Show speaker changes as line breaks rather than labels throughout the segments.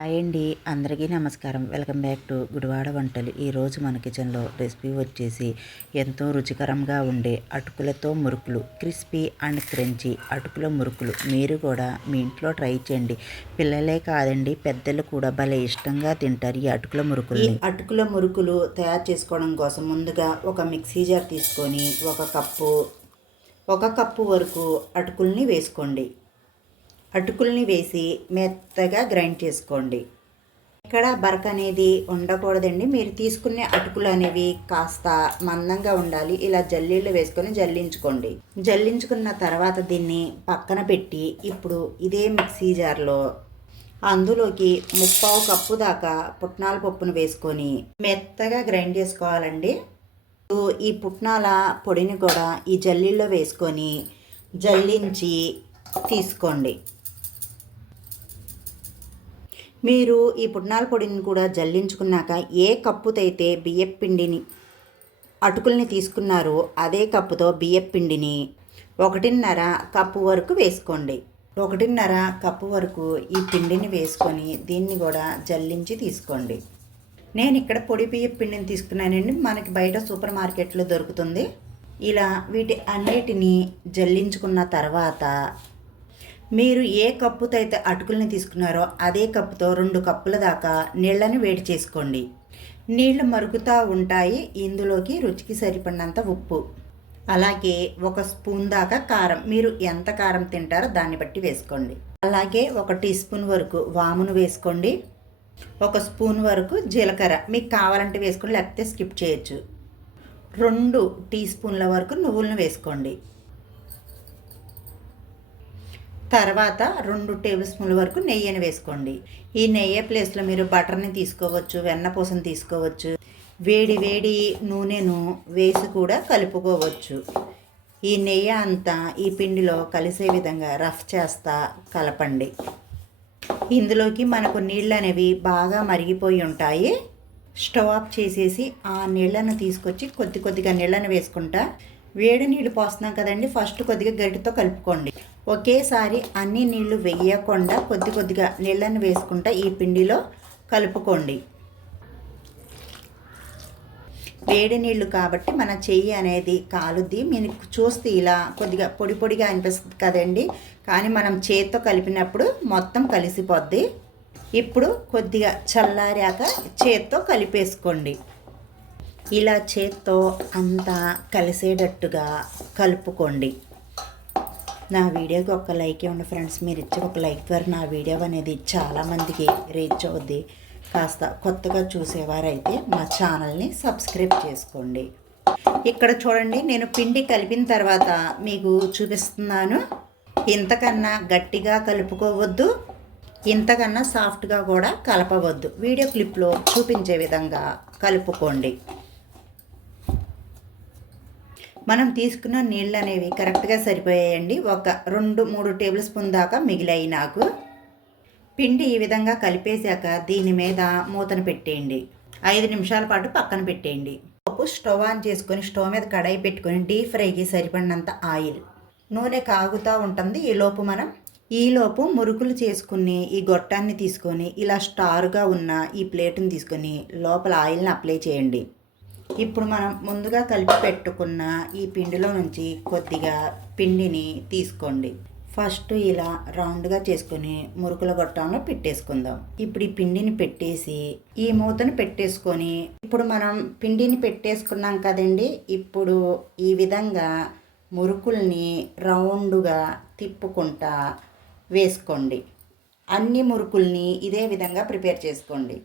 Hi అండి. అందరికీ నమస్కారం. వెల్కమ్ బ్యాక్ టు గుడివాడ వంటలు. ఈరోజు మన కిచెన్లో రెసిపీ వచ్చేసి ఎంతో రుచికరంగా ఉండే అటుకులతో మురుకులు క్రిస్పీ అండ్ క్రంచీ అటుకుల మురుకులు. మీరు కూడా మీ ఇంట్లో ట్రై చేయండి. పిల్లలే కాదండి పెద్దలు కూడా భలే ఇష్టంగా తింటారు ఈ అటుకుల మురుకులు అటుకుల మురుకులు తయారు చేసుకోవడం కోసం ముందుగా ఒక మిక్సీ జార్ తీసుకొని ఒక కప్పు ఒక కప్పు వరకు అటుకుల్ని వేసుకోండి. అటుకుల్ని వేసి మెత్తగా గ్రైండ్ చేసుకోండి. ఇక్కడ బరక అనేది ఉండకూడదండి. మీరు తీసుకునే అటుకులు అనేవి కాస్త మందంగా ఉండాలి. ఇలా జల్లీళ్ళు వేసుకొని జల్లించుకోండి. జల్లించుకున్న తర్వాత దీన్ని పక్కన పెట్టి ఇప్పుడు ఇదే మిక్సీ జార్లో అందులోకి ముప్పావు కప్పు దాకా పుట్నాల పప్పును వేసుకొని మెత్తగా గ్రైండ్ చేసుకోవాలండి. ఈ పుట్నాల పొడిని కూడా ఈ జల్లీల్లో వేసుకొని జల్లించి తీసుకోండి. మీరు ఈ పుట్నాల పొడిని కూడా జల్లించుకున్నాక ఏ కప్పుతైతే బియ్యపు పిండిని అటుకుల్ని తీసుకున్నారో అదే కప్పుతో బియ్యపు పిండిని ఒకటిన్నర కప్పు వరకు వేసుకోండి. ఒకటిన్నర కప్పు వరకు ఈ పిండిని వేసుకొని దీన్ని కూడా జల్లించి తీసుకోండి. నేను ఇక్కడ పొడి బియ్యపు పిండిని తీసుకున్నానండి. మనకి బయట సూపర్ మార్కెట్లో దొరుకుతుంది. ఇలా వీటి అన్నిటినీ జల్లించుకున్న తర్వాత మీరు ఏ కప్పుతో అయితే అటుకుల్ని తీసుకున్నారో అదే కప్పుతో రెండు కప్పుల దాకా నీళ్ళని వేడి చేసుకోండి. నీళ్ళు మరుగుతూ ఉంటాయి. ఇందులోకి రుచికి సరిపడినంత ఉప్పు. అలాగే ఒక స్పూన్ దాకా కారం. మీరు ఎంత కారం తింటారో దాన్ని బట్టి వేసుకోండి. అలాగే ఒక టీ స్పూన్ వరకు వామును వేసుకోండి. ఒక స్పూన్ వరకు జీలకర్ర. మీకు కావాలంటే వేసుకోండి లేకపోతే స్కిప్ చేయొచ్చు. రెండు టీ స్పూన్ల వరకు నువ్వులను వేసుకోండి. తర్వాత రెండు టేబుల్ స్పూన్ల వరకు నెయ్యిని వేసుకోండి. ఈ నెయ్యి ప్లేస్లో మీరు బటర్ని తీసుకోవచ్చు వెన్నపూసను తీసుకోవచ్చు వేడి వేడి నూనెను వేసి కూడా కలుపుకోవచ్చు. ఈ నెయ్యి అంతా ఈ పిండిలో కలిసే విధంగా రఫ్ చేస్తా కలపండి. ఇందులోకి మనకు నీళ్ళు అనేవి బాగా మరిగిపోయి ఉంటాయి. స్టవ్ ఆఫ్ చేసేసి ఆ నీళ్ళను తీసుకొచ్చి కొద్ది కొద్దిగా నీళ్ళను వేసుకుంటా వేడి నీళ్ళు పోస్తున్నాం కదండి. ఫస్ట్ కొద్దిగా గరిటితో కలుపుకోండి. ఒకేసారి అన్ని నీళ్ళు వేయకుండా కొద్ది కొద్దిగా నీళ్ళని వేసుకుంటా ఈ పిండిలో కలుపుకోండి. వేడి నీళ్ళు కాబట్టి మన చెయ్యి అనేది కాలుద్ది. మీరు చూస్తే ఇలా కొద్దిగా పొడి పొడిగా అనిపిస్తుంది కదండి. కానీ మనం చేత్తో కలిపినప్పుడు మొత్తం కలిసిపోద్ది. ఇప్పుడు కొద్దిగా చల్లారాక చేత్తో కలిపేసుకోండి. ఇలా చేత్తో అంతా కలిసేటట్టుగా కలుపుకోండి. నా వీడియోకి ఒక లైక్ ఇవ్వండి ఫ్రెండ్స్ మీరు ఇచ్చే ఒక లైక్ ద్వారా నా వీడియో అనేది చాలామందికి రీచ్ అవుద్ది. కాస్త కొత్తగా చూసేవారైతే మా ఛానల్ని సబ్స్క్రైబ్ చేసుకోండి. ఇక్కడ చూడండి నేను పిండి కలిపిన తర్వాత మీకు చూపిస్తున్నాను. ఇంతకన్నా గట్టిగా కలుపుకోవద్దు. ఇంతకన్నా సాఫ్ట్గా కూడా కలపవద్దు. వీడియో క్లిప్లో చూపించే విధంగా కలుపుకోండి. మనం తీసుకున్న నీళ్ళు అనేవి కరెక్ట్గా సరిపోయాయండి. ఒక రెండు మూడు టేబుల్ స్పూన్ దాకా మిగిలాయి నాకు. పిండి ఈ విధంగా కలిపేశాక దీని మీద మూతను పెట్టేయండి. ఐదు నిమిషాల పాటు పక్కన పెట్టేయండి. పప్పు స్టవ్ ఆన్ చేసుకొని స్టవ్ మీద కడాయి పెట్టుకొని డీప్ ఫ్రైకి సరిపడినంత ఆయిల్. నూనె కాగుతూ ఉంటుంది. ఈలోపు మనం ఈలోపు మురుకులు చేసుకుని ఈ గొట్టాన్ని తీసుకొని ఇలా స్టార్గా ఉన్న ఈ ప్లేట్ని తీసుకొని లోపల ఆయిల్ని అప్లై చేయండి. ఇప్పుడు మనం ముందుగా కలిపి పెట్టుకున్న ఈ పిండిలో నుంచి కొద్దిగా పిండిని తీసుకోండి. ఫస్ట్ ఇలా రౌండ్గా చేసుకొని మురుకుల గొట్టంలో పెట్టేసుకుందాం. ఇప్పుడు ఈ పిండిని పెట్టేసి ఈ మూతను పెట్టేసుకొని ఇప్పుడు మనం పిండిని పెట్టేసుకున్నాం కదండి. ఇప్పుడు ఈ విధంగా మురుకుల్ని రౌండ్గా తిప్పుకుంటా వేసుకోండి. అన్ని మురుకుల్ని ఇదే విధంగా ప్రిపేర్ చేసుకోండి.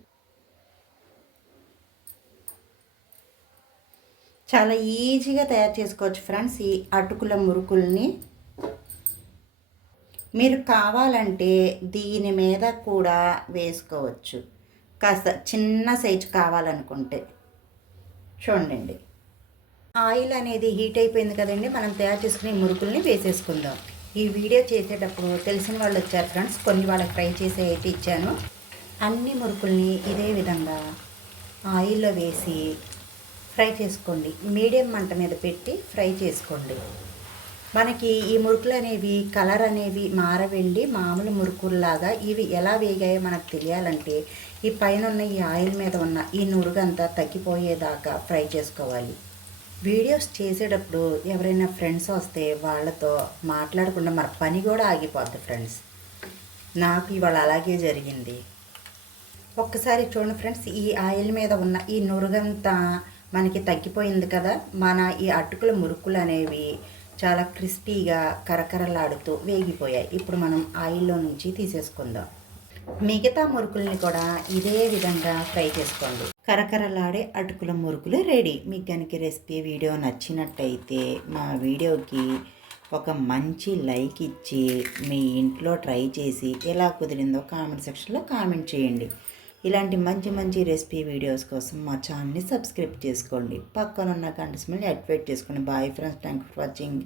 చాలా ఈజీగా తయారు చేసుకోవచ్చు ఫ్రెండ్స్ ఈ అటుకుల మురుకుల్ని. మీరు కావాలంటే దీని మీద కూడా వేసుకోవచ్చు. కాస్త చిన్న సైజు కావాలనుకుంటే. చూడండి ఆయిల్ అనేది హీట్ అయిపోయింది కదండి మనం తయారు చేసుకునే మురుకుల్ని వేసేసుకుందాం. ఈ వీడియో చేసేటప్పుడు తెలిసిన వాళ్ళు వచ్చారు ఫ్రెండ్స్ కొన్ని వాళ్ళకి ఫ్రై చేసి అయితే ఇచ్చాను. అన్ని మురుకుల్ని ఇదే విధంగా ఆయిల్లో వేసి ఫ్రై చేసుకోండి. మీడియం మంట మీద పెట్టి ఫ్రై చేసుకోండి. మనకి ఈ మురుకులు అనేవి కలర్ అనేవి మారవెండి. మామూలు మురుకుల్లాగా ఇవి ఎలా వేగాయో మనకు తెలియాలంటే ఈ పైన ఉన్న ఈ ఆయిల్ మీద ఉన్న ఈ నురుగంతా తగ్గిపోయేదాకా ఫ్రై చేసుకోవాలి. వీడియోస్ చేసేటప్పుడు ఎవరైనా ఫ్రెండ్స్ వస్తే వాళ్ళతో మాట్లాడకుండా మన పని కూడా ఆగిపోద్ది ఫ్రెండ్స్. నాకు ఇవాళ అలాగే జరిగింది. ఒక్కసారి చూడండి ఫ్రెండ్స్ ఈ ఆయిల్ మీద ఉన్న ఈ నురుగంతా మనకి తగ్గిపోయింది కదా. మన ఈ అటుకుల మురుకులు అనేవి చాలా క్రిస్పీగా కరకరలాడుతూ వేగిపోయాయి. ఇప్పుడు మనం ఆయిల్లో నుంచి తీసేసుకుందాం. మిగతా మురుకుల్ని కూడా ఇదే విధంగా ఫ్రై చేసుకోండి. కరకరలాడే అటుకుల మురుకులు రెడీ. మీకు కనుక రెసిపీ వీడియో నచ్చినట్టయితే మా వీడియోకి ఒక మంచి లైక్ ఇచ్చి మీ ఇంట్లో ట్రై చేసి ఎలా కుదిరిందో కామెంట్ సెక్షన్లో కామెంట్ చేయండి. ఇలాంటి మంచి మంచి రెసిపీ వీడియోస్ కోసం మా ఛానల్ని సబ్స్క్రైబ్ చేసుకోండి. పక్కన ఉన్న గంట స్మెల్ యాక్టివేట్ చేసుకోండి bye friends thank for watching.